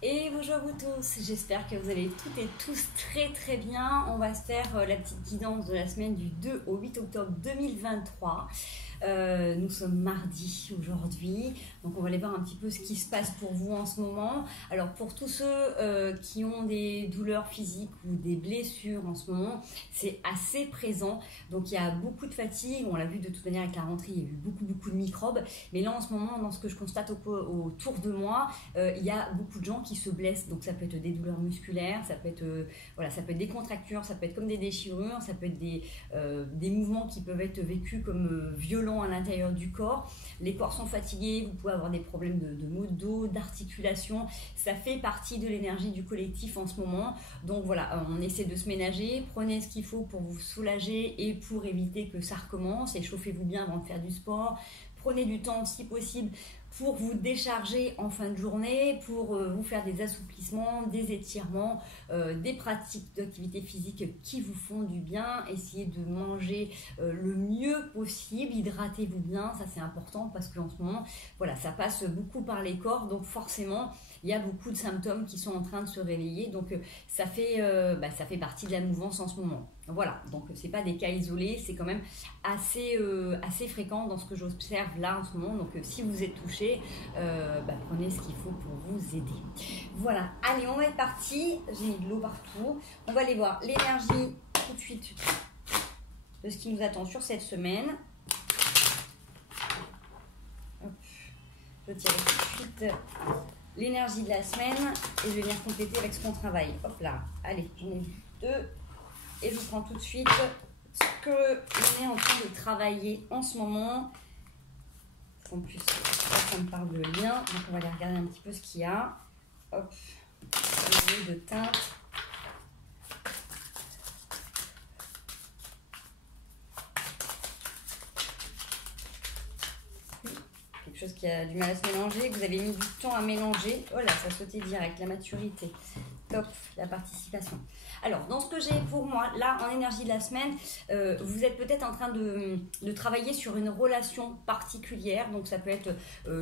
Et bonjour à vous tous, j'espère que vous allez toutes et tous très bien. On va se faire la petite guidance de la semaine du 2 au 8 octobre 2023. Nous sommes mardi aujourd'hui, donc on va aller voir un petit peu ce qui se passe pour vous en ce moment. Alors pour tous ceux qui ont des douleurs physiques ou des blessures en ce moment, c'est assez présent, donc il y a beaucoup de fatigue. On l'a vu de toute manière avec la rentrée, il y a eu beaucoup de microbes, mais là en ce moment, dans ce que je constate autour de moi, il y a beaucoup de gens qui se blessent. Donc ça peut être des douleurs musculaires, ça peut être, ça peut être des contractures, ça peut être comme des déchirures, ça peut être des mouvements qui peuvent être vécus comme violents à l'intérieur du corps. Les corps sont fatigués, vous pouvez avoir des problèmes de maux de dos, d'articulation. Ça fait partie de l'énergie du collectif en ce moment. Donc voilà, on essaie de se ménager. Prenez ce qu'il faut pour vous soulager et pour éviter que ça recommence. Échauffez-vous bien avant de faire du sport. Prenez du temps si possible pour vous décharger en fin de journée, pour vous faire des assouplissements, des étirements, des pratiques d'activité physique qui vous font du bien. Essayez de manger le mieux possible, hydratez-vous bien, ça c'est important parce qu'en ce moment, voilà, ça passe beaucoup par les corps, donc forcément, il y a beaucoup de symptômes qui sont en train de se réveiller, donc ça fait partie de la mouvance en ce moment. Voilà, donc c'est pas des cas isolés, c'est quand même assez fréquent dans ce que j'observe là en ce moment. Donc si vous êtes touché, prenez ce qu'il faut pour vous aider. Voilà, allez, on va être parti. J'ai mis de l'eau partout. On va aller voir l'énergie tout de suite de ce qui nous attend sur cette semaine. Hop. Je tire tout de suite l'énergie de la semaine et je vais venir compléter avec ce qu'on travaille. Hop là, allez, j'en ai vu deux. Et je vous prends tout de suite ce que on est en train de travailler en ce moment. En plus, ça me parle de lien. Donc on va aller regarder un petit peu ce qu'il y a. Hop, de teinte. Quelque chose qui a du mal à se mélanger, que vous avez mis du temps à mélanger. Oh là, ça sautait direct, la maturité. Top, la participation. Alors, dans ce que j'ai pour moi, là, en énergie de la semaine, vous êtes peut-être en train de travailler sur une relation particulière. Donc, ça peut être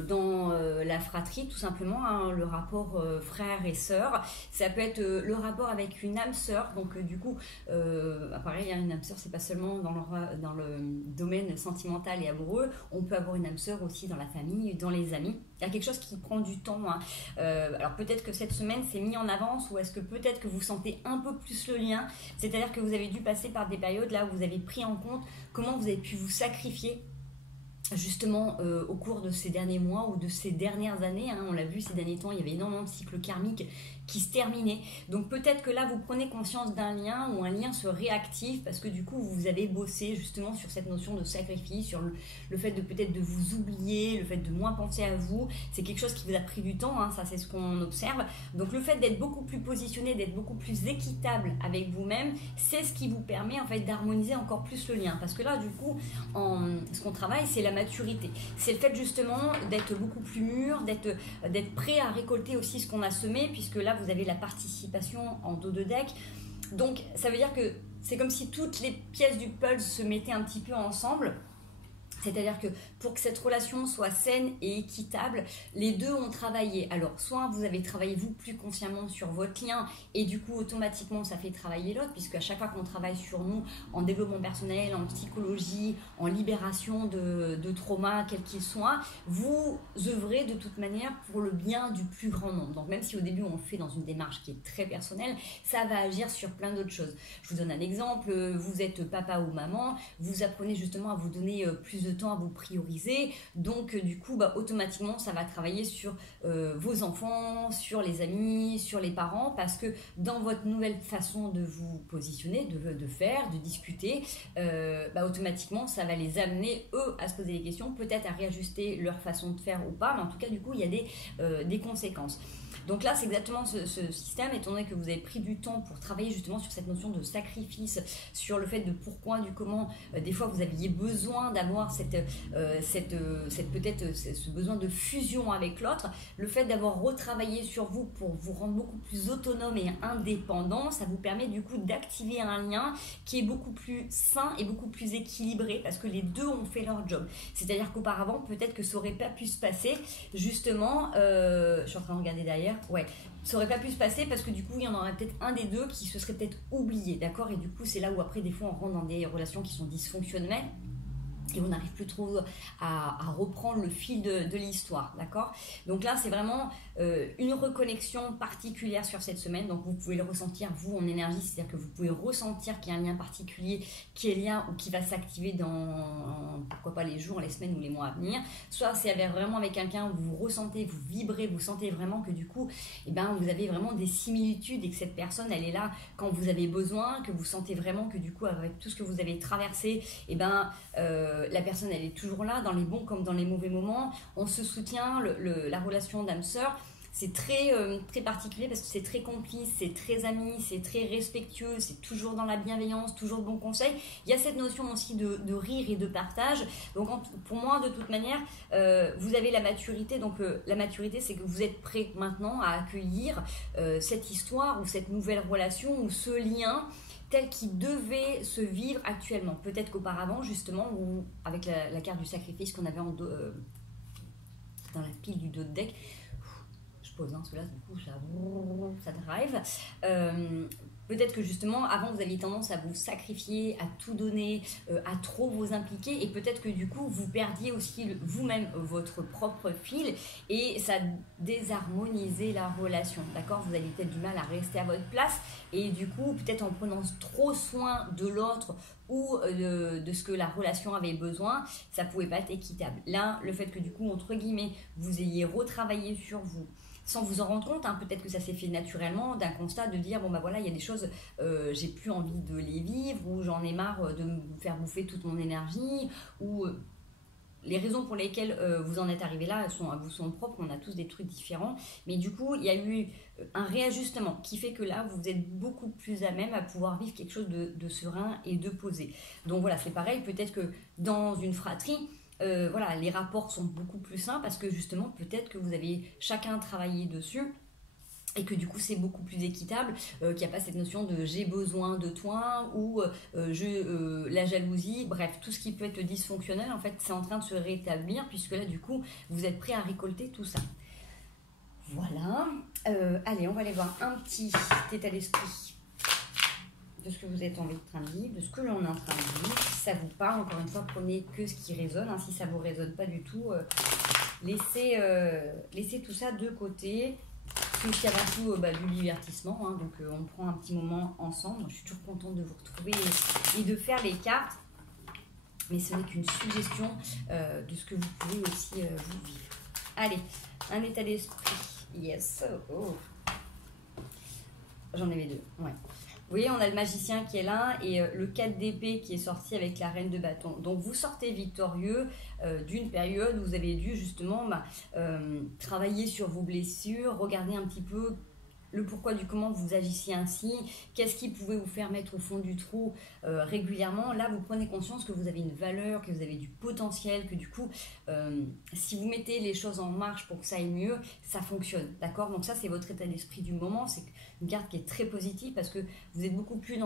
dans la fratrie, tout simplement, hein, le rapport frère et sœur. Ça peut être le rapport avec une âme sœur. Donc, du coup, pareil, hein, une âme sœur, c'est pas seulement dans le domaine sentimental et amoureux. On peut avoir une âme sœur aussi dans la famille, dans les amis. Il y a quelque chose qui prend du temps. Hein. Alors, peut-être que cette semaine, c'est mis en avance ou est-ce que peut-être que vous sentez un peu plus le lien, c'est-à-dire que vous avez dû passer par des périodes là où vous avez pris en compte comment vous avez pu vous sacrifier justement au cours de ces derniers mois ou de ces dernières années, hein, on l'a vu ces derniers temps, il y avait énormément de cycles karmiques qui se terminaient, donc peut-être que là vous prenez conscience d'un lien ou un lien se réactive parce que du coup vous avez bossé justement sur cette notion de sacrifice, sur le fait de peut-être de vous oublier, le fait de moins penser à vous, c'est quelque chose qui vous a pris du temps, hein, ça c'est ce qu'on observe, donc le fait d'être beaucoup plus positionné, d'être beaucoup plus équitable avec vous-même, c'est ce qui vous permet en fait d'harmoniser encore plus le lien, parce que là du coup ce qu'on travaille c'est la maturité, c'est le fait justement d'être beaucoup plus mûr, d'être prêt à récolter aussi ce qu'on a semé, puisque là vous avez la participation en dos de deck, donc ça veut dire que c'est comme si toutes les pièces du puzzle se mettaient un petit peu ensemble. C'est-à-dire que pour que cette relation soit saine et équitable, les deux ont travaillé. Alors, soit vous avez travaillé vous plus consciemment sur votre lien et du coup, automatiquement, ça fait travailler l'autre, puisque à chaque fois qu'on travaille sur nous, en développement personnel, en psychologie, en libération de traumas, quels qu'ils soient, vous œuvrez de toute manière pour le bien du plus grand nombre. Donc, même si au début, on le fait dans une démarche qui est très personnelle, ça va agir sur plein d'autres choses. Je vous donne un exemple, vous êtes papa ou maman, vous apprenez justement à vous donner plus de temps à vous prioriser, donc du coup automatiquement ça va travailler sur vos enfants, sur les amis, sur les parents, parce que dans votre nouvelle façon de vous positionner, de faire, de discuter, automatiquement ça va les amener eux à se poser des questions, peut-être à réajuster leur façon de faire ou pas, mais en tout cas du coup il y a des conséquences. Donc là, c'est exactement ce système, étant donné que vous avez pris du temps pour travailler justement sur cette notion de sacrifice, sur le fait de pourquoi, du comment, des fois vous aviez besoin d'avoir avoir peut-être ce besoin de fusion avec l'autre, le fait d'avoir retravaillé sur vous pour vous rendre beaucoup plus autonome et indépendant, ça vous permet du coup d'activer un lien qui est beaucoup plus sain et beaucoup plus équilibré parce que les deux ont fait leur job. C'est-à-dire qu'auparavant, peut-être que ça aurait pas pu se passer, justement, je suis en train de regarder derrière, ouais, ça aurait pas pu se passer parce que du coup, il y en aurait peut-être un des deux qui se serait peut-être oublié, d'accord? Et du coup, c'est là où après, des fois, on rentre dans des relations qui sont dysfonctionnelles. Et on n'arrive plus trop à reprendre le fil de l'histoire, d'accord? Donc là, c'est vraiment une reconnexion particulière sur cette semaine. Donc vous pouvez le ressentir, vous, en énergie, c'est-à-dire que vous pouvez ressentir qu'il y a un lien particulier qui est lien ou qui va s'activer dans, pourquoi pas, les jours, les semaines ou les mois à venir. Soit c'est vraiment avec quelqu'un où vous ressentez, vous vibrez, vous sentez vraiment que du coup, eh ben, vous avez vraiment des similitudes et que cette personne, elle est là quand vous avez besoin, que vous sentez vraiment que du coup, avec tout ce que vous avez traversé, eh ben, la personne, elle est toujours là, dans les bons comme dans les mauvais moments. On se soutient, la relation d'âme-sœur, c'est très particulier parce que c'est très complice, c'est très ami, c'est très respectueux, c'est toujours dans la bienveillance, toujours de bons conseils. Il y a cette notion aussi de rire et de partage. Donc pour moi, de toute manière, vous avez la maturité. Donc la maturité, c'est que vous êtes prêt maintenant à accueillir cette histoire ou cette nouvelle relation ou ce lien tel qu'il devait se vivre actuellement. Peut-être qu'auparavant, justement, ou avec la carte du sacrifice qu'on avait dans la pile du dos de deck, je pose, hein, parce que là, du coup, ça drive. Peut-être que justement, avant, vous aviez tendance à vous sacrifier, à tout donner, à trop vous impliquer, et peut-être que du coup, vous perdiez aussi vous-même votre propre fil, et ça désharmonisait la relation, d'accord? Vous aviez peut-être du mal à rester à votre place, et du coup, peut-être en prenant trop soin de l'autre, ou de ce que la relation avait besoin, ça pouvait pas être équitable. Là, le fait que du coup, entre guillemets, vous ayez retravaillé sur vous, sans vous en rendre compte, hein, peut-être que ça s'est fait naturellement d'un constat de dire bon bah voilà, il y a des choses, j'ai plus envie de les vivre, ou j'en ai marre de me faire bouffer toute mon énergie, ou les raisons pour lesquelles vous en êtes arrivé là, elles vous sont propres, on a tous des trucs différents, mais du coup il y a eu un réajustement qui fait que là vous êtes beaucoup plus à même à pouvoir vivre quelque chose de serein et de posé. Donc voilà, c'est pareil, peut-être que dans une fratrie, voilà, les rapports sont beaucoup plus sains parce que justement peut-être que vous avez chacun travaillé dessus et que du coup c'est beaucoup plus équitable, qu'il n'y a pas cette notion de j'ai besoin de toi ou la jalousie, bref, tout ce qui peut être dysfonctionnel, en fait c'est en train de se rétablir puisque là du coup vous êtes prêt à récolter tout ça. Voilà, allez, on va aller voir un petit état d'esprit de ce que vous êtes en train de vivre, de ce que l'on est en train de vivre. Si ça vous parle, encore une fois, prenez que ce qui résonne. Hein. Si ça ne vous résonne pas du tout, laissez tout ça de côté. C'est aussi avant tout du divertissement. Hein. Donc on prend un petit moment ensemble. Je suis toujours contente de vous retrouver et de faire les cartes. Mais ce n'est qu'une suggestion de ce que vous pouvez aussi vous vivre. Allez, un état d'esprit. Yes. Oh. J'en avais deux. Ouais. Vous voyez, on a le magicien qui est là et le 4 d'épée qui est sorti avec la reine de bâton. Donc vous sortez victorieux d'une période où vous avez dû justement travailler sur vos blessures, regarder un petit peu le pourquoi du comment vous agissiez ainsi, qu'est-ce qui pouvait vous faire mettre au fond du trou régulièrement. Là, vous prenez conscience que vous avez une valeur, que vous avez du potentiel, que du coup, si vous mettez les choses en marche pour que ça aille mieux, ça fonctionne, d'accord? Donc ça, c'est votre état d'esprit du moment, c'est une carte qui est très positive parce que vous êtes beaucoup plus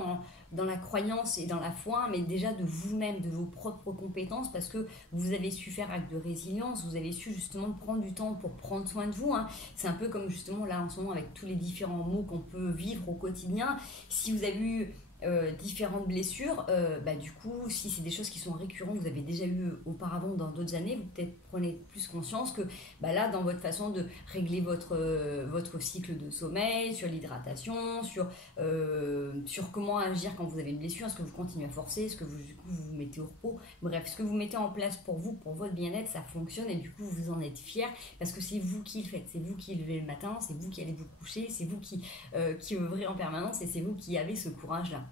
dans la croyance et dans la foi, mais déjà de vous-même, de vos propres compétences, parce que vous avez su faire acte de résilience, vous avez su justement prendre du temps pour prendre soin de vous. Hein. C'est un peu comme justement là en ce moment avec tous les différents mots qu'on peut vivre au quotidien. Si vous avez eu différentes blessures, du coup, si c'est des choses qui sont récurrentes, vous avez déjà eu auparavant dans d'autres années, vous peut-être prenez plus conscience que là, dans votre façon de régler votre cycle de sommeil, sur l'hydratation, sur comment agir quand vous avez une blessure, est-ce que vous continuez à forcer, est-ce que vous vous mettez au repos, bref, ce que vous mettez en place pour vous, pour votre bien-être, ça fonctionne et du coup, vous en êtes fiers parce que c'est vous qui le faites, c'est vous qui levez le matin, c'est vous qui allez vous coucher, c'est vous qui œuvrez en permanence et c'est vous qui avez ce courage-là.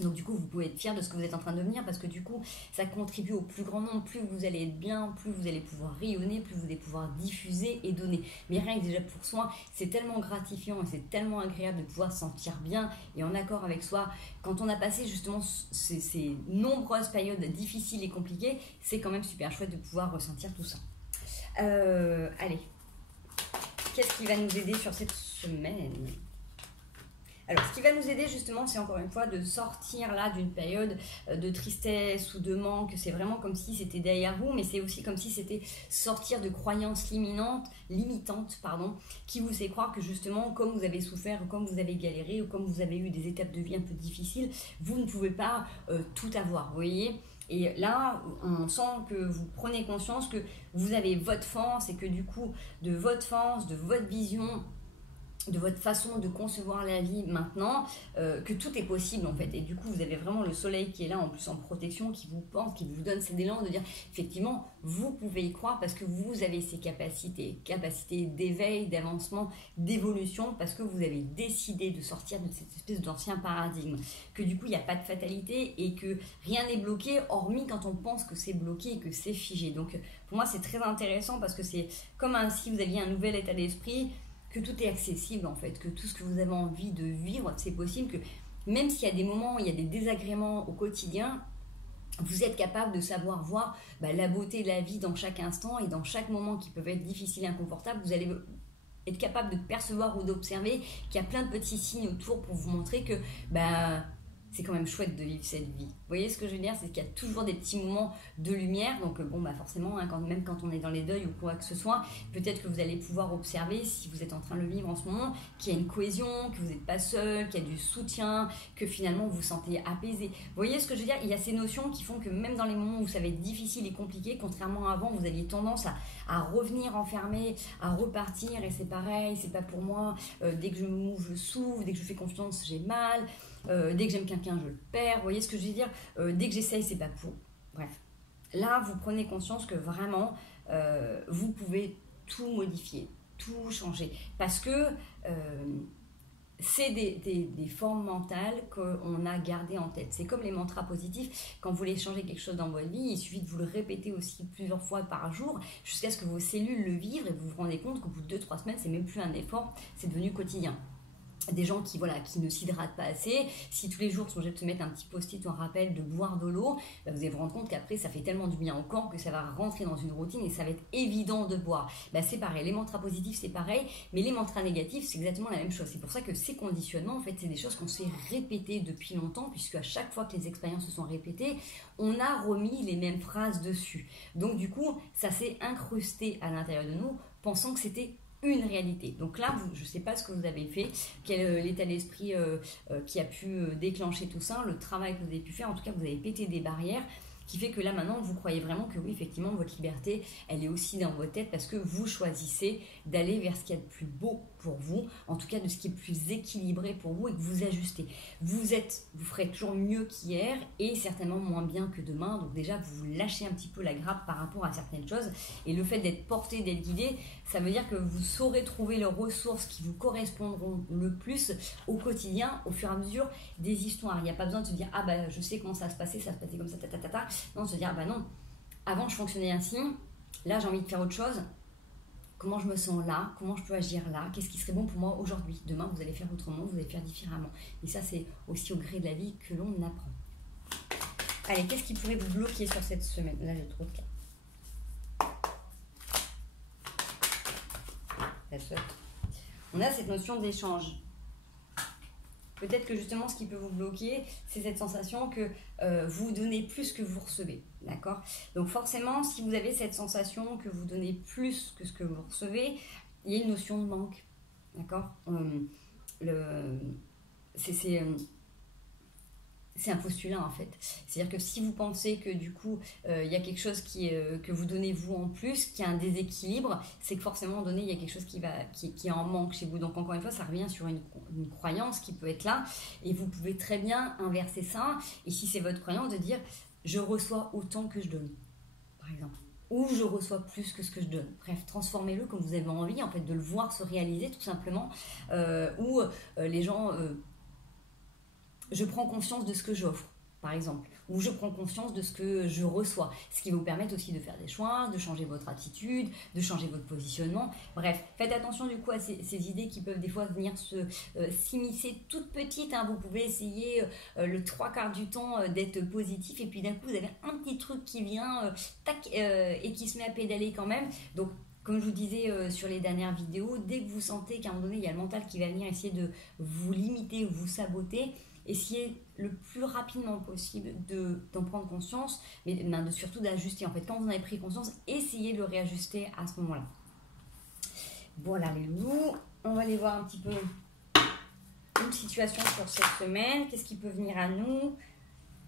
Donc du coup, vous pouvez être fier de ce que vous êtes en train de devenir parce que du coup, ça contribue au plus grand nombre. Plus vous allez être bien, plus vous allez pouvoir rayonner, plus vous allez pouvoir diffuser et donner. Mais rien que déjà pour soi, c'est tellement gratifiant et c'est tellement agréable de pouvoir se sentir bien et en accord avec soi. Quand on a passé justement ces nombreuses périodes difficiles et compliquées, c'est quand même super chouette de pouvoir ressentir tout ça. Allez, qu'est-ce qui va nous aider sur cette semaine ? Alors, ce qui va nous aider justement, c'est encore une fois de sortir là d'une période de tristesse ou de manque. C'est vraiment comme si c'était derrière vous, mais c'est aussi comme si c'était sortir de croyances limitantes, qui vous fait croire que justement, comme vous avez souffert, ou comme vous avez galéré, ou comme vous avez eu des étapes de vie un peu difficiles, vous ne pouvez pas tout avoir, vous voyez ? Et là, on sent que vous prenez conscience que vous avez votre force et que du coup, de votre force, de votre vision, de votre façon de concevoir la vie maintenant, que tout est possible en fait. Et du coup, vous avez vraiment le soleil qui est là en plus en protection, qui vous pense, qui vous donne cet élan de dire effectivement, vous pouvez y croire parce que vous avez ces capacités d'éveil, d'avancement, d'évolution, parce que vous avez décidé de sortir de cette espèce d'ancien paradigme. Que du coup, il n'y a pas de fatalité et que rien n'est bloqué, hormis quand on pense que c'est bloqué et que c'est figé. Donc pour moi, c'est très intéressant parce que c'est comme si vous aviez un nouvel état d'esprit, que tout est accessible en fait, que tout ce que vous avez envie de vivre, c'est possible, que même s'il y a des moments où il y a des désagréments au quotidien, vous êtes capable de savoir voir la beauté de la vie dans chaque instant et dans chaque moment qui peuvent être difficiles et inconfortables, vous allez être capable de percevoir ou d'observer qu'il y a plein de petits signes autour pour vous montrer que c'est quand même chouette de vivre cette vie. Vous voyez ce que je veux dire ? C'est qu'il y a toujours des petits moments de lumière. Donc forcément, même quand on est dans les deuils ou quoi que ce soit, peut-être que vous allez pouvoir observer, si vous êtes en train de le vivre en ce moment, qu'il y a une cohésion, que vous n'êtes pas seul, qu'il y a du soutien, que finalement vous vous sentez apaisé. Vous voyez ce que je veux dire ? Il y a ces notions qui font que même dans les moments où ça va être difficile et compliqué, contrairement à avant, vous aviez tendance à revenir enfermé, à repartir, et c'est pareil, c'est pas pour moi, dès que je me mouve, je souffre, dès que je fais confiance, j'ai mal, dès que j'aime quelqu'un, je le perds, vous voyez ce que je veux dire ? Dès que j'essaye, c'est pas pour. Bref, là, vous prenez conscience que vraiment, vous pouvez tout modifier, tout changer, parce que c'est des formes mentales qu'on a gardées en tête. C'est comme les mantras positifs. Quand vous voulez changer quelque chose dans votre vie, il suffit de vous le répéter aussi plusieurs fois par jour jusqu'à ce que vos cellules le vivent et vous vous rendez compte qu'au bout de 2-3 semaines, c'est même plus un effort, c'est devenu quotidien. Des gens qui ne s'hydratent pas assez, si tous les jours sont obligés de se mettre un petit post-it ou un rappel de boire de l'eau, vous allez vous rendre compte qu'après ça fait tellement du bien au corps que ça va rentrer dans une routine et ça va être évident de boire. C'est pareil, les mantras positifs c'est pareil, mais les mantras négatifs c'est exactement la même chose. C'est pour ça que ces conditionnements, en fait, c'est des choses qu'on s'est répétées depuis longtemps, puisque à chaque fois que les expériences se sont répétées, on a remis les mêmes phrases dessus. Donc du coup, ça s'est incrusté à l'intérieur de nous, pensant que c'était une réalité. Donc là, je ne sais pas ce que vous avez fait, quel est l'état d'esprit qui a pu déclencher tout ça, le travail que vous avez pu faire. En tout cas, vous avez pété des barrières qui fait que là, maintenant, vous croyez vraiment que oui, effectivement, votre liberté, elle est aussi dans votre tête parce que vous choisissez d'aller vers ce qu'il y a de plus beau pour vous, en tout cas de ce qui est plus équilibré pour vous et que vous ajustez. Vous ferez toujours mieux qu'hier et certainement moins bien que demain. Donc déjà, vous lâchez un petit peu la grappe par rapport à certaines choses. Et le fait d'être porté, d'être guidé, ça veut dire que vous saurez trouver les ressources qui vous correspondront le plus au quotidien, au fur et à mesure des histoires. Il n'y a pas besoin de se dire, je sais comment ça se passait comme ça, Non, se dire, non, avant je fonctionnais ainsi, là j'ai envie de faire autre chose. Comment je me sens là, comment je peux agir là, qu'est-ce qui serait bon pour moi aujourd'hui. Demain, vous allez faire autrement, vous allez faire différemment. Et ça, c'est aussi au gré de la vie que l'on apprend. Allez, qu'est-ce qui pourrait vous bloquer sur cette semaine ? Là, j'ai trop de cas. La saute. On a cette notion d'échange. Peut-être que justement, ce qui peut vous bloquer, c'est cette sensation que vous donnez plus que vous recevez. D'accord ? Donc forcément, si vous avez cette sensation que vous donnez plus que ce que vous recevez, il y a une notion de manque. D'accord ? C'est un postulat en fait. C'est-à-dire que si vous pensez que du coup, il y a quelque chose que vous donnez vous en plus, qu'il y a un déséquilibre, c'est que forcément, donné, il y a quelque chose qui est en manque chez vous. Donc encore une fois, ça revient sur une croyance qui peut être là et vous pouvez très bien inverser ça. Et si c'est votre croyance, de dire « je reçois autant que je donne », par exemple. Ou je reçois plus que ce que je donne. Bref, transformez-le comme vous avez envie, en fait, de le voir se réaliser tout simplement. Ou les gens... je prends conscience de ce que j'offre, par exemple, ou je prends conscience de ce que je reçois, ce qui va vous permettre aussi de faire des choix, de changer votre attitude, de changer votre positionnement. Bref, faites attention du coup à ces idées qui peuvent des fois venir s'immiscer toutes petites. Hein. Vous pouvez essayer le 3/4 du temps d'être positif et puis d'un coup vous avez un petit truc qui vient tac, et qui se met à pédaler quand même. Donc comme je vous disais sur les dernières vidéos, dès que vous sentez qu'à un moment donné il y a le mental qui va venir essayer de vous limiter ou vous saboter, essayez le plus rapidement possible d'en prendre conscience, mais surtout d'ajuster. En fait, quand vous en avez pris conscience, essayez de le réajuster à ce moment-là. Voilà les loulous, on va aller voir un petit peu une situation sur cette semaine. Qu'est-ce qui peut venir à nous?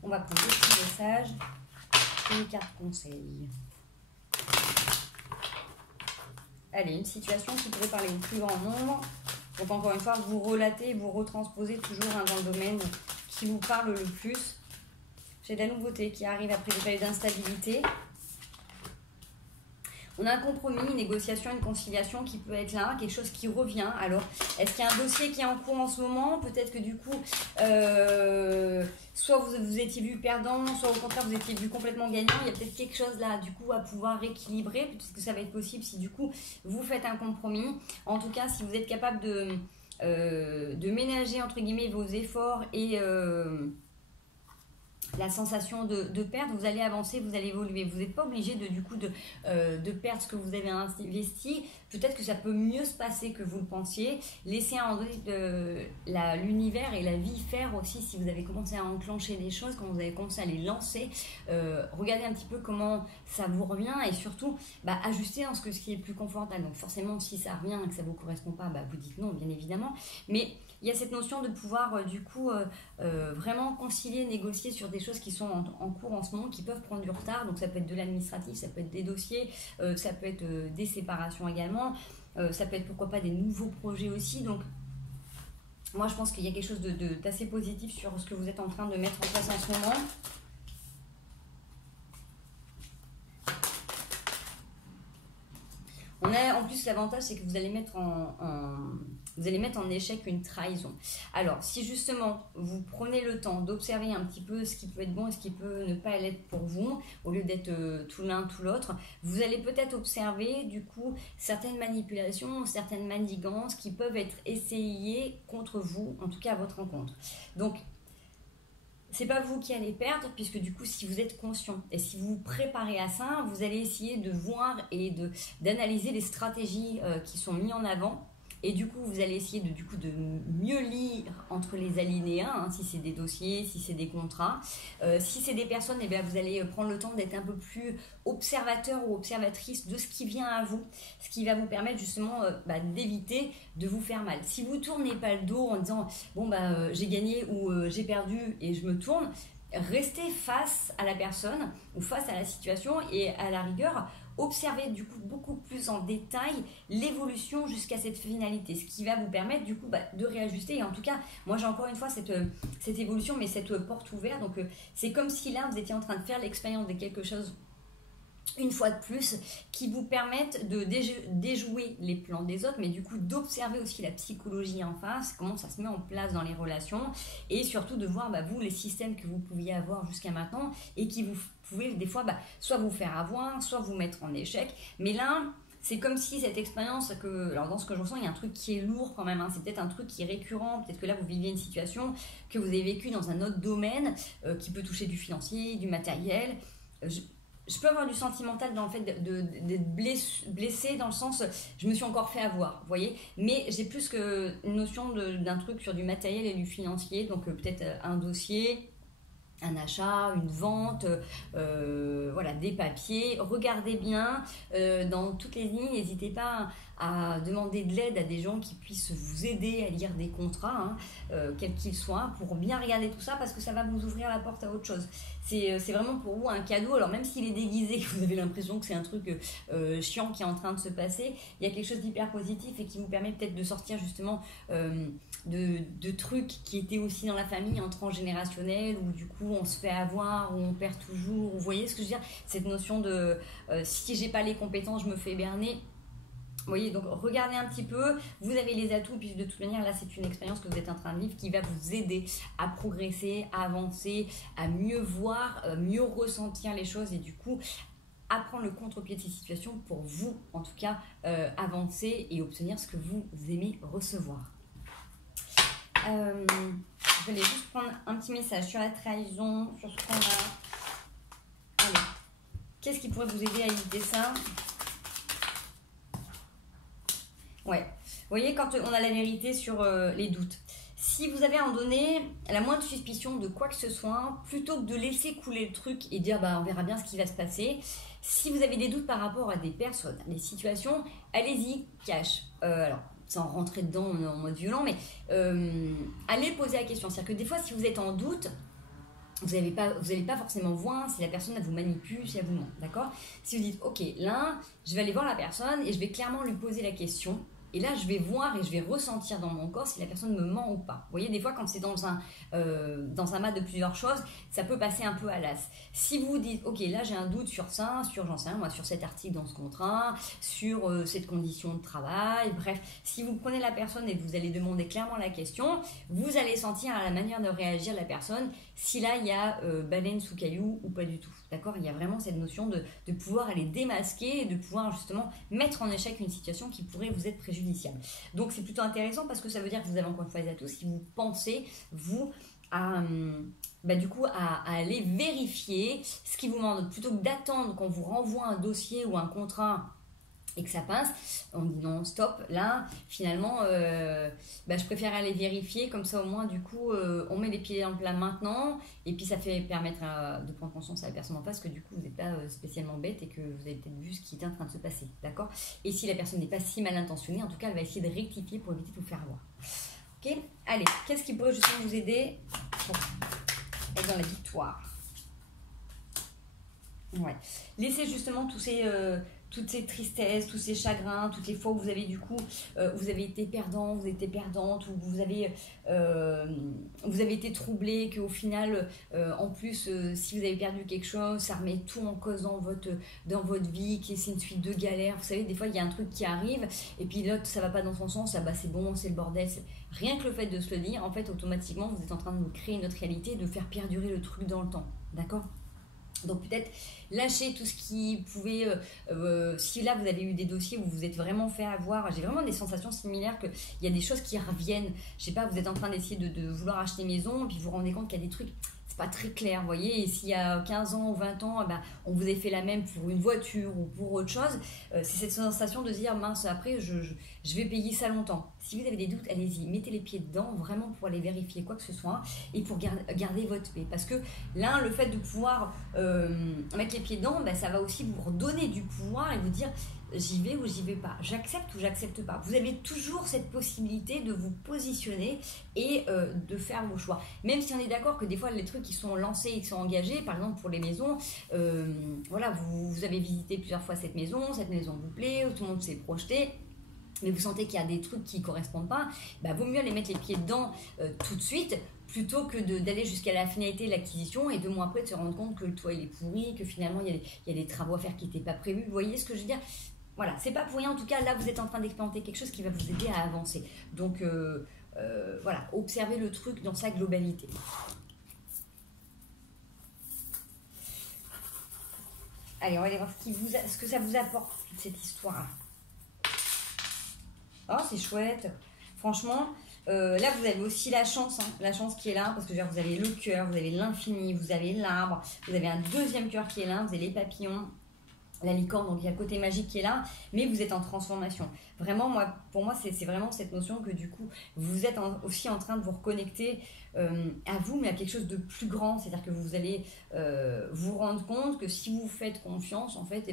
On va prendre des petits messages et les cartes conseils. Allez, une situation qui pourrait parler au plus grand nombre. Donc encore une fois, vous relatez, vous retransposez toujours dans le domaine qui vous parle le plus. J'ai de la nouveauté qui arrive après des périodes d'instabilité. On a un compromis, une négociation, une conciliation qui peut être là, quelque chose qui revient. Alors, est-ce qu'il y a un dossier qui est en cours en ce moment? Peut-être que du coup, soit vous étiez vu perdant, soit au contraire vous étiez vu complètement gagnant. Il y a peut-être quelque chose là du coup à pouvoir rééquilibrer, puisque ça va être possible si du coup vous faites un compromis. En tout cas, si vous êtes capable de ménager entre guillemets vos efforts et la sensation de perdre, vous allez avancer, vous allez évoluer. Vous n'êtes pas obligé de perdre ce que vous avez investi. Peut-être que ça peut mieux se passer que vous le pensiez. Laissez un moment donné l'univers et la vie faire aussi. Si vous avez commencé à enclencher des choses, quand vous avez commencé à les lancer, regardez un petit peu comment ça vous revient et surtout ajustez ce qui est le plus confortable. Donc forcément, si ça revient et que ça ne vous correspond pas, vous dites non, bien évidemment. Mais il y a cette notion de pouvoir vraiment concilier, négocier sur des choses qui sont en cours en ce moment, qui peuvent prendre du retard. Donc ça peut être de l'administratif, ça peut être des dossiers, ça peut être des séparations également, ça peut être pourquoi pas des nouveaux projets aussi. Donc moi je pense qu'il y a quelque chose d'assez positif sur ce que vous êtes en train de mettre en place en ce moment. On a en plus l'avantage, c'est que vous allez mettre en échec une trahison. Alors, si justement vous prenez le temps d'observer un petit peu ce qui peut être bon et ce qui peut ne pas l'être pour vous, au lieu d'être tout l'un tout l'autre, vous allez peut-être observer du coup certaines manipulations, certaines manigances qui peuvent être essayées contre vous, en tout cas à votre rencontre. Donc, c'est pas vous qui allez perdre, puisque du coup, si vous êtes conscient et si vous vous préparez à ça, vous allez essayer de voir et d'analyser les stratégies qui sont mises en avant. Et du coup, vous allez essayer de mieux lire entre les alinéas, si c'est des dossiers, si c'est des contrats. Si c'est des personnes, vous allez prendre le temps d'être un peu plus observateur ou observatrice de ce qui vient à vous, ce qui va vous permettre justement d'éviter de vous faire mal. Si vous ne tournez pas le dos en disant « bon j'ai gagné » ou « j'ai perdu et je me tourne », restez face à la personne ou face à la situation et à la rigueur, observez du coup beaucoup plus en détail l'évolution jusqu'à cette finalité, ce qui va vous permettre du coup de réajuster. Et en tout cas, moi j'ai encore une fois cette évolution, mais cette porte ouverte. Donc c'est comme si là vous étiez en train de faire l'expérience de quelque chose une fois de plus, qui vous permettent de déjouer les plans des autres, mais du coup d'observer aussi la psychologie en face, comment ça se met en place dans les relations, et surtout de voir vous les systèmes que vous pouviez avoir jusqu'à maintenant et qui vous pouvez des fois soit vous faire avoir, soit vous mettre en échec. Mais là, c'est comme si cette expérience, alors dans ce que je ressens, il y a un truc qui est lourd quand même, c'est peut-être un truc qui est récurrent, peut-être que là vous viviez une situation que vous avez vécue dans un autre domaine qui peut toucher du financier, du matériel. Je peux avoir du sentimental dans le fait d'être blessée dans le sens je me suis encore fait avoir, vous voyez, mais j'ai plus que une notion d'un truc sur du matériel et du financier, donc peut-être un dossier, un achat, une vente, voilà, des papiers. Regardez bien dans toutes les lignes, n'hésitez pas à demander de l'aide à des gens qui puissent vous aider à lire des contrats, quels qu'ils soient, pour bien regarder tout ça, parce que ça va vous ouvrir la porte à autre chose. C'est vraiment pour vous un cadeau. Alors même s'il est déguisé, que vous avez l'impression que c'est un truc chiant qui est en train de se passer, il y a quelque chose d'hyper positif et qui vous permet peut-être de sortir justement de trucs qui étaient aussi dans la famille en transgénérationnel, où du coup on se fait avoir, où on perd toujours. Vous voyez ce que je veux dire? Cette notion de si j'ai pas les compétences, je me fais berner. voyez, donc regardez un petit peu, vous avez les atouts, puis de toute manière, là, c'est une expérience que vous êtes en train de vivre qui va vous aider à progresser, à avancer, à mieux voir, mieux ressentir les choses et du coup, à prendre le contre-pied de ces situations pour vous, en tout cas, avancer et obtenir ce que vous aimez recevoir. Je voulais juste prendre un petit message sur la trahison, sur ce qu'on a. Allez, qu'est-ce qui pourrait vous aider à éviter ça? Ouais, vous voyez, quand on a la vérité sur les doutes. Si vous avez à en donner la moindre suspicion de quoi que ce soit, plutôt que de laisser couler le truc et dire bah, on verra bien ce qui va se passer, si vous avez des doutes par rapport à des personnes, à des situations, allez-y, cash. Alors, sans rentrer dedans en mode violent, mais allez poser la question. C'est-à-dire que des fois, si vous êtes en doute, vous n'allez pas forcément voir si la personne elle vous manipule, si elle vous ment, d'accord? Si vous dites, ok, là, je vais aller voir la personne et je vais clairement lui poser la question. Et là, je vais voir et je vais ressentir dans mon corps si la personne me ment ou pas. Vous voyez, des fois, quand c'est dans un mat de plusieurs choses, ça peut passer un peu à l'as. Si vous dites, ok, là, j'ai un doute sur ça, sur, j'en sais rien, moi, sur cet article dans ce contrat, sur cette condition de travail, bref, si vous prenez la personne et que vous allez demander clairement la question, vous allez sentir à la manière de réagir la personne si là, il y a baleine sous caillou ou pas du tout. D'accord? Il y a vraiment cette notion de pouvoir aller démasquer et de pouvoir justement mettre en échec une situation qui pourrait vous être préjudiciable. Donc c'est plutôt intéressant parce que ça veut dire que vous avez encore une fois les atouts si vous pensez, vous, à aller vérifier ce qui vous demande plutôt que d'attendre qu'on vous renvoie un dossier ou un contrat et que ça passe, on dit non, stop, là, finalement, je préfère aller vérifier, comme ça au moins, du coup, on met les pieds dans le plat maintenant, et puis ça fait permettre de prendre conscience à la personne en face que du coup, vous n'êtes pas spécialement bête et que vous avez peut-être vu ce qui est en train de se passer, d'accord? Et si la personne n'est pas si mal intentionnée, en tout cas, elle va essayer de rectifier pour éviter de vous faire avoir. Ok? Allez, qu'est-ce qui pourrait justement vous aider pour être dans la victoire? Ouais. Laissez justement toutes ces tristesses, tous ces chagrins, toutes les fois où vous avez du coup, vous avez été perdant, vous avez été perdante, ou vous avez été troublé, qu'au final, en plus, si vous avez perdu quelque chose, ça remet tout en cause dans votre vie, que c'est une suite de galères. Vous savez, des fois, il y a un truc qui arrive, et puis l'autre, ça va pas dans son sens, ah bah c'est bon, c'est le bordel. Rien que le fait de se le dire, en fait, automatiquement, vous êtes en train de créer une autre réalité, de faire perdurer le truc dans le temps. D'accord ? Donc peut-être lâcher tout ce qui pouvait, si là vous avez eu des dossiers où vous vous êtes vraiment fait avoir, j'ai vraiment des sensations similaires qu'il y a des choses qui reviennent, je sais pas, vous êtes en train d'essayer de vouloir acheter une maison, puis vous vous rendez compte qu'il y a des trucs, c'est pas très clair, vous voyez, et s'il y a 15 ans ou 20 ans, on vous a fait la même pour une voiture ou pour autre chose, c'est cette sensation de se dire, mince, après je vais payer ça longtemps. Si vous avez des doutes, allez-y, mettez les pieds dedans, vraiment pour aller vérifier quoi que ce soit, et pour garder votre paix, parce que là, le fait de pouvoir mettre les pieds dedans, ça va aussi vous redonner du pouvoir et vous dire j'y vais ou j'y vais pas, j'accepte ou j'accepte pas. Vous avez toujours cette possibilité de vous positionner et de faire vos choix. Même si on est d'accord que des fois les trucs qui sont lancés et qui sont engagés, par exemple pour les maisons, voilà, vous avez visité plusieurs fois cette maison vous plaît, tout le monde s'est projeté. Mais vous sentez qu'il y a des trucs qui ne correspondent pas, vaut mieux aller mettre les pieds dedans tout de suite plutôt que d'aller jusqu'à la finalité de l'acquisition et 2 mois après de se rendre compte que le toit il est pourri, que finalement il y a des travaux à faire qui n'étaient pas prévus. Vous voyez ce que je veux dire? Voilà, c'est pas pour rien. En tout cas, là, vous êtes en train d'expérimenter quelque chose qui va vous aider à avancer. Donc, voilà, observez le truc dans sa globalité. Allez, on va aller voir ce que ça vous apporte, toute cette histoire-là. Oh, c'est chouette. Franchement, là, vous avez aussi la chance qui est là, parce que genre, vous avez le cœur, vous avez l'infini, vous avez l'arbre, vous avez un deuxième cœur qui est là, vous avez les papillons, la licorne, donc il y a le côté magique qui est là, mais vous êtes en transformation. Vraiment, pour moi, c'est vraiment cette notion que du coup, vous êtes aussi en train de vous reconnecter à vous, mais à quelque chose de plus grand. C'est-à-dire que vous allez vous rendre compte que si vous faites confiance, en fait,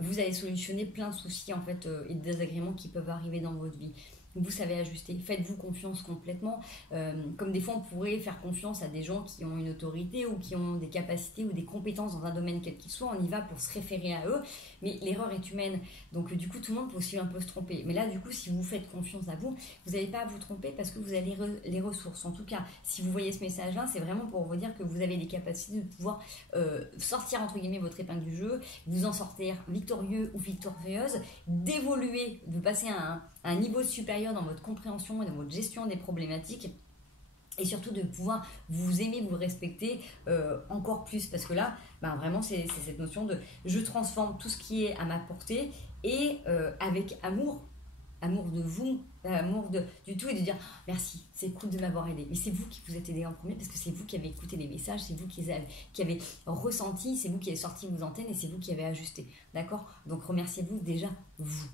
vous allez solutionner plein de soucis en fait, et de désagréments qui peuvent arriver dans votre vie. vous savez ajuster. Faites-vous confiance complètement. Comme des fois, on pourrait faire confiance à des gens qui ont une autorité ou qui ont des capacités ou des compétences dans un domaine quel qu'il soit. On y va pour se référer à eux, mais l'erreur est humaine. Donc, du coup, tout le monde peut aussi un peu se tromper. Mais là, du coup, si vous faites confiance à vous, vous n'allez pas à vous tromper parce que vous avez les ressources. En tout cas, si vous voyez ce message-là, c'est vraiment pour vous dire que vous avez les capacités de pouvoir sortir, entre guillemets, votre épingle du jeu, vous en sortir victorieux ou victorieuse, d'évoluer, de passer à un niveau supérieur dans votre compréhension et dans votre gestion des problématiques, et surtout de pouvoir vous aimer, vous respecter encore plus, parce que là, vraiment, c'est cette notion de je transforme tout ce qui est à ma portée, et avec amour de vous, amour du tout, et de dire merci, c'est cool de m'avoir aidé. Mais c'est vous qui vous êtes aidé en premier, parce que c'est vous qui avez écouté les messages, c'est vous qui avez ressenti, c'est vous qui avez sorti vos antennes, et c'est vous qui avez ajusté. D'accord? Donc remerciez-vous déjà, vous.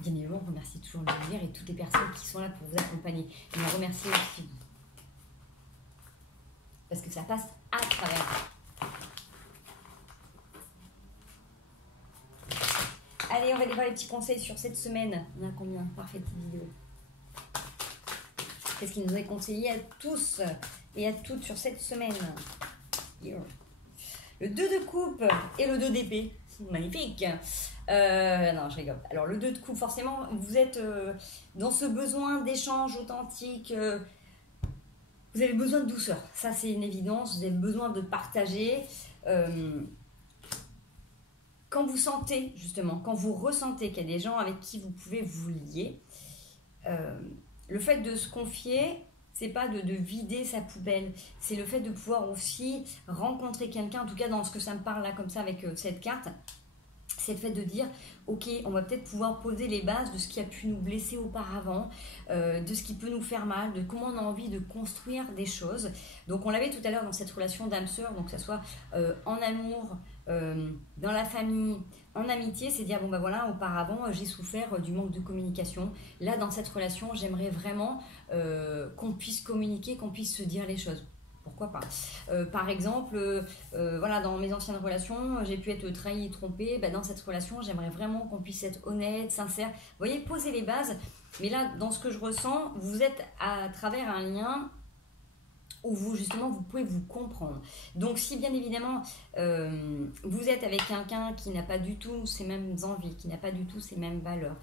Bien évidemment, remerciez toujours l'univers et toutes les personnes qui sont là pour vous accompagner. Mais remerciez aussi vous. Parce que ça passe à travers. Allez, on va aller voir les petits conseils sur cette semaine. On a combien? Parfaite vidéo. Qu'est-ce qu'il nous est conseillé à tous et à toutes sur cette semaine? Le 2 de coupe et le 2 d'épée. Magnifique. Non, je rigole. Alors, le 2 de coupe, forcément, vous êtes dans ce besoin d'échange authentique. Vous avez besoin de douceur. Ça, c'est une évidence. Vous avez besoin de partager. Quand vous sentez, justement, quand vous ressentez qu'il y a des gens avec qui vous pouvez vous lier, le fait de se confier, c'est pas de vider sa poubelle, c'est le fait de pouvoir aussi rencontrer quelqu'un, en tout cas dans ce que ça me parle là comme ça avec cette carte, c'est le fait de dire ok, on va peut-être pouvoir poser les bases de ce qui a pu nous blesser auparavant, de ce qui peut nous faire mal, de comment on a envie de construire des choses. Donc on l'avait tout à l'heure dans cette relation d'âme-sœur, donc que ça soit en amour, dans la famille, en amitié, c'est dire bon ben voilà, auparavant j'ai souffert du manque de communication. Là dans cette relation, j'aimerais vraiment qu'on puisse communiquer, qu'on puisse se dire les choses. Pourquoi pas? Par exemple, voilà, dans mes anciennes relations, j'ai pu être trahie et trompée. Ben, dans cette relation, j'aimerais vraiment qu'on puisse être honnête, sincère. Vous voyez, poser les bases. Mais là, dans ce que je ressens, vous êtes à travers un lien où vous, justement, vous pouvez vous comprendre. Donc, si bien évidemment, vous êtes avec quelqu'un qui n'a pas du tout ces mêmes envies, qui n'a pas du tout ces mêmes valeurs,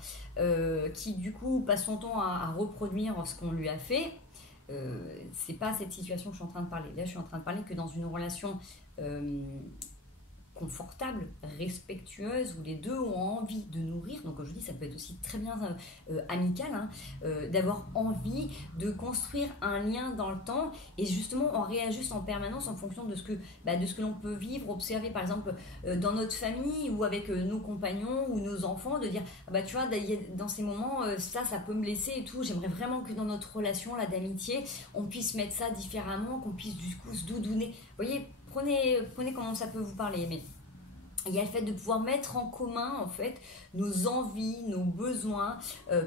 qui, du coup, passe son temps à reproduire ce qu'on lui a fait, c'est pas cette situation que je suis en train de parler. Là, je suis en train de parler que dans une relation confortable, respectueuse, où les deux ont envie de nourrir, donc comme je dis, ça peut être aussi très bien amical, hein, d'avoir envie de construire un lien dans le temps, et justement on réajuste en permanence en fonction de ce que l'on peut vivre, observer par exemple dans notre famille ou avec nos compagnons ou nos enfants, de dire ah bah tu vois, dans ces moments ça peut me blesser et tout, j'aimerais vraiment que dans notre relation là d'amitié on puisse mettre ça différemment, qu'on puisse du coup se doudouner. Vous voyez, prenez comment ça peut vous parler, mais il y a le fait de pouvoir mettre en commun en fait nos envies, nos besoins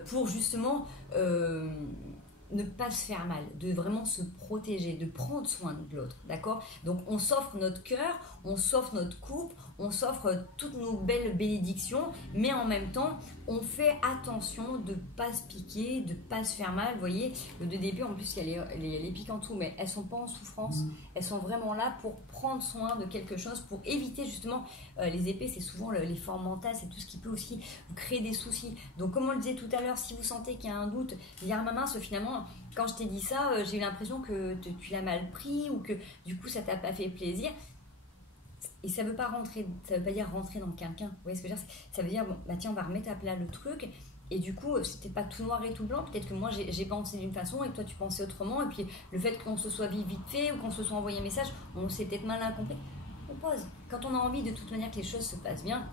pour justement ne pas se faire mal, de vraiment se protéger, de prendre soin de l'autre, d'accord? Donc on s'offre notre cœur, on s'offre notre couple, on s'offre toutes nos belles bénédictions, mais en même temps on fait attention de ne pas se piquer, de ne pas se faire mal. Vous voyez, le 2 d'épée, en plus il y a les piques en tout, mais elles ne sont pas en souffrance, elles sont vraiment là pour prendre soin de quelque chose, pour éviter justement, les épées c'est souvent les formes mentales, c'est tout ce qui peut aussi vous créer des soucis. Donc comme on le disait tout à l'heure, si vous sentez qu'il y a un doute, dire ma mince, finalement quand je t'ai dit ça, j'ai eu l'impression que tu l'as mal pris ou que du coup ça t'a pas fait plaisir. Et ça veut pas dire rentrer dans quelqu'un. Vous voyez ce que je veux dire? Ça veut dire bon bah tiens, on va remettre à plat le truc. Et du coup, c'était pas tout noir et tout blanc. Peut-être que moi j'ai pensé d'une façon et que toi tu pensais autrement. Et puis le fait qu'on se soit vite fait ou qu'on se soit envoyé un message, on s'est peut-être mal compris. On pose. Quand on a envie de toute manière que les choses se passent bien,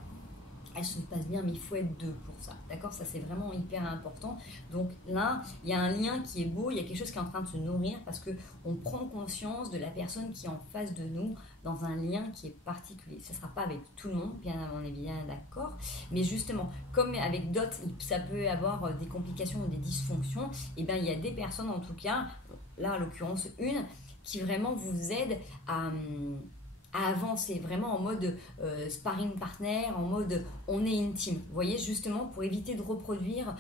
elles se passent bien, mais il faut être deux pour ça, d'accord? Ça c'est vraiment hyper important. Donc là, il y a un lien qui est beau, il y a quelque chose qui est en train de se nourrir parce qu'on prend conscience de la personne qui est en face de nous dans un lien qui est particulier. Ça ne sera pas avec tout le monde, bien on est bien d'accord, mais justement, comme avec d'autres, ça peut avoir des complications ou des dysfonctions, et bien il y a des personnes en tout cas, là en l'occurrence une, qui vraiment vous aide à avancer, vraiment en mode sparring partner, en mode on est intime. Vous voyez, justement pour éviter de reproduire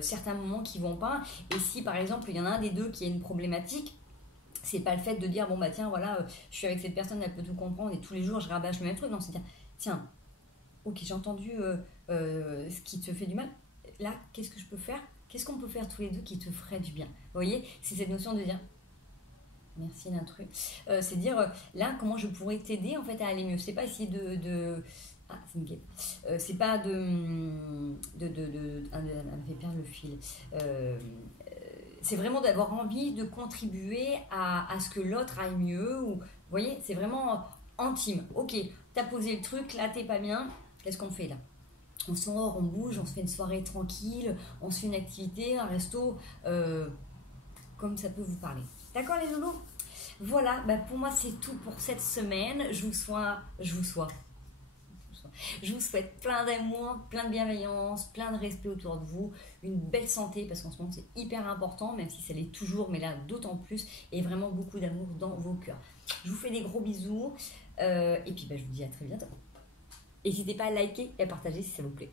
certains moments qui vont pas. Et si par exemple il y en a un des deux qui a une problématique, c'est pas le fait de dire bon bah tiens voilà, je suis avec cette personne, elle peut tout comprendre et tous les jours je rabâche le même truc. Non, c'est dire tiens, ok, j'ai entendu ce qui te fait du mal. Là, qu'est-ce que je peux faire? Qu'est-ce qu'on peut faire tous les deux qui te ferait du bien? Vous voyez, c'est cette notion de dire merci l'intrus. C'est dire là comment je pourrais t'aider en fait à aller mieux. C'est pas essayer ah, c'est une guêpe. C'est pas ah, elle me fait perdre le fil. C'est vraiment d'avoir envie de contribuer à ce que l'autre aille mieux. Ou, vous voyez, c'est vraiment intime. Ok, t'as posé le truc, là t'es pas bien. Qu'est-ce qu'on fait là? On sort, on bouge, on se fait une soirée tranquille, on se fait une activité, un resto, comme ça peut vous parler. D'accord les loulous? Voilà, bah pour moi c'est tout pour cette semaine. Je vous souhaite plein d'amour, plein de bienveillance, plein de respect autour de vous, une belle santé parce qu'en ce moment c'est hyper important, même si ça l'est toujours, mais là d'autant plus, et vraiment beaucoup d'amour dans vos cœurs. Je vous fais des gros bisous et puis bah, je vous dis à très bientôt. N'hésitez pas à liker et à partager si ça vous plaît.